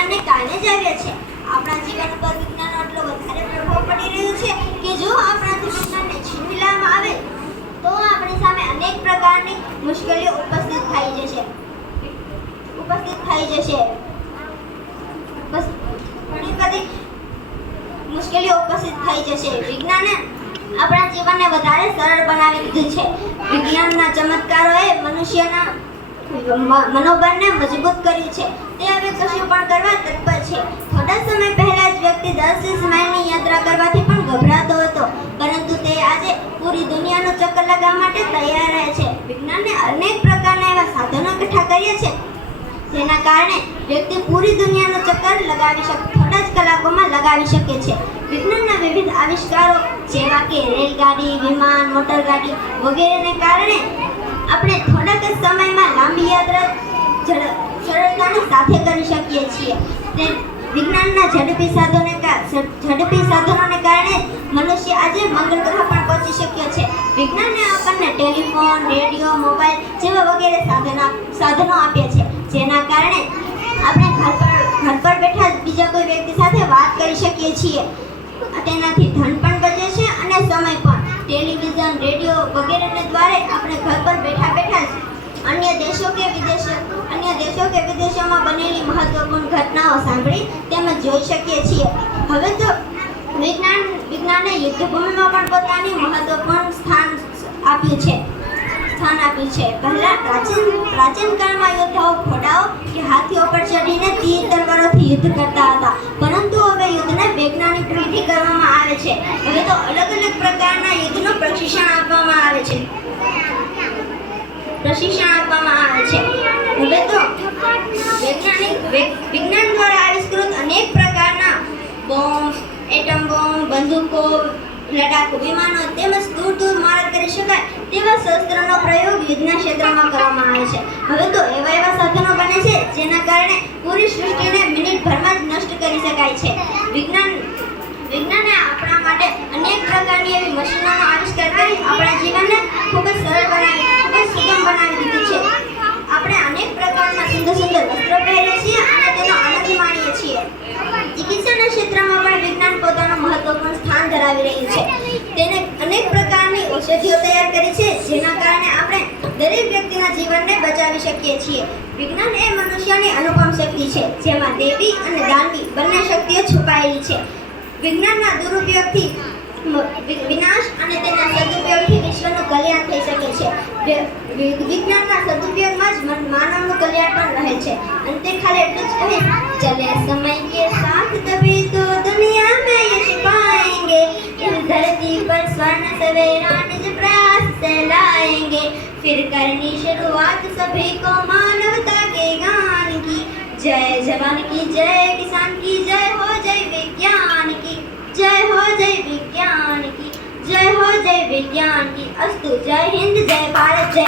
વિજ્ઞાનને કારણે જ આવ્યા છે. આપણા જીવન પર વિજ્ઞાનનો આટલો વધારે પ્રભાવ પડી રહ્યો છે કે જો આપણાથી વિજ્ઞાનને છીનવી લેવામાં આવે, તો આપણી સામે અનેક પ્રકારની મુશ્કેલીઓ ઉપસ્થિત થઈ જશે. ઉપસ્થિત થઈ જશે. ઘણી બધી મુશ્કેલીઓ ઉપસ્થિત થઈ જશે. વિજ્ઞાને આપણા જીવનને વધારે સરળ બનાવી દીધું છે. વિજ્ઞાનના ચમત્કારોએ મનુષ્યના મનોબળને મજબૂત કર્યું છે. તે હવે કશું પણ કરવા તત્પર છે. થોડા સમય પહેલા જ વ્યક્તિ દસ વીસ યાત્રા કરવાથી પણ ગભરાતો હતો. પરંતુ તે આજે પૂરી દુનિયાનો ચક્કર લગાવવા માટે તૈયાર રહે છે. વિજ્ઞાને અનેક પ્રકારના એવા સાધનો એકઠા કર્યા છે. જેના કારણે વ્યક્તિ પૂરી દુનિયાનું ચક્કર લગાવી શકે, થોડા જ કલાકોમાં લગાવી શકે છે. વિજ્ઞાનના વિવિધ આવિષ્કારો જેવા કે રેલગાડી, વિમાન, મોટરગાડી વગેરેને કારણે આપણે થોડાક જ સમયમાં લાંબી યાત્રા સરળતાની સાથે કરી શકીએ છીએ. તે વિજ્ઞાનના ઝડપી સાધનોને ઝડપી સાધનોને કારણે મનુષ્ય આજે મંગળ ગ્રહ પણ પહોંચી શક્યો છે. વિજ્ઞાને આપણને ટેલિફોન, રેડિયો, મોબાઈલ જેવા વગેરે સાધનો સાધનો આપ્યા છે. જેના કારણે આપણે ઘર પર ઘર પર બેઠા બીજા કોઈ વ્યક્તિ સાથે વાત કરી શકીએ છીએ. તેનાથી ધન પણ બચે છે અને સમય પણ. ટેલિવિઝન, રેડિયો વગેરેને દ્વારે આપણે ઘર પર બેઠા બેઠા જ અન્ય દેશો કે વિદેશ અન્ય દેશો કે વિદેશોમાં બનેલી મહત્વપૂર્ણ ઘટનાઓ સાંભળી તેમજ જોઈ શકીએ છીએ. હવે તો વિજ્ઞાન વિજ્ઞાને યુદ્ધભૂમિમાં પણ પોતાની મહત્વપૂર્ણ સ્થાન આપ્યું છે. સ્થાન આપ્યું છે. પહેલા પ્રાચીન પ્રાચીન કાળમાં યોદ્ધાઓ ઘોડાઓ કે હાથીઓ પર ચડીને તીર તલવારોથી યુદ્ધ કરતા હતા. પરંતુ હવે યુદ્ધને વૈજ્ઞાનિક રીતે કરવામાં આવે છે હવે તો અલગ અલગ પ્રકારના યુદ્ધનું પ્રશિક્ષણ આપવામાં આવે છે પ્રશિક્ષણ આપવામાં આવે છે. હવે તો વૈજ્ઞાનિક વિજ્ઞાન દ્વારા આવિષ્કૃત અનેક પ્રકારના બોમ્બ, એટમ બોમ્બ, બંદૂકો, લડાકુ વિમાનો તેમજ દૂર દૂર માર કરી શકાય તેવા શસ્ત્રનો પ્રયોગ યુદ્ધના ક્ષેત્રમાં કરવામાં આવે છે. હવે તો એવા એવા સાધનો બને છે જેના કારણે પૂરી સૃષ્ટિને મિનિટભરમાં જ નષ્ટ કરી શકાય છે. વિજ્ઞાને આપણા માટે અનેક પ્રકારની એવી મશીનોનો આવિષ્કાર કરી આપણા જીવનને ખૂબ જ સરળ બનાવી ખૂબ જ સુગમ બનાવી દીધું છે આપણે અનેક પ્રકારના સુંદર સુંદર વસ્ત્રો પહેરીએ છીએ અને તેનો આનંદ માણીએ છીએ ચિકિત્સાના ક્ષેત્રમાં પણ વિજ્ઞાન પોતાનું મહત્વપૂર્ણ સ્થાન ધરાવી રહ્યું છે તેને અનેક પ્રકારની ઔષધિઓ તૈયાર કરી છે જેના કારણે આપણે દરેક વ્યક્તિના જીવનને બચાવી શકીએ છીએ. વિજ્ઞાન એ મનુષ્યની અનુપમ શક્તિ છે, જેમાં દેવી અને દાનવી બંને શક્તિઓ છુપાયેલી છે. વિજ્ઞાનના દુરુપયોગથી વિનાશ અને તેના સદુપયોગથી વિશ્વનું કલ્યાણ થઈ શકે છે. વિજ્ઞાનના સદુપયોગમાં જ માનવનું કલ્યાણ પણ રહે છે. અંતે ખાલી એટલું જ કહે ચલે સમય કે સાથ તભી તો દુનિયા મેં યશ ધરતી પર સ્વર્ણ સવેરા सवेरा निज प्रयास से लाएँगे फिर करनी शुरुआत सभी को मानवता के गान की। जय जवान की जय, किसान की जय, हो जय विज्ञान की। जय हो जय विज्ञान की, जय हो जय विज्ञान की। अस्तु, जय हिंद, जय भारत, जय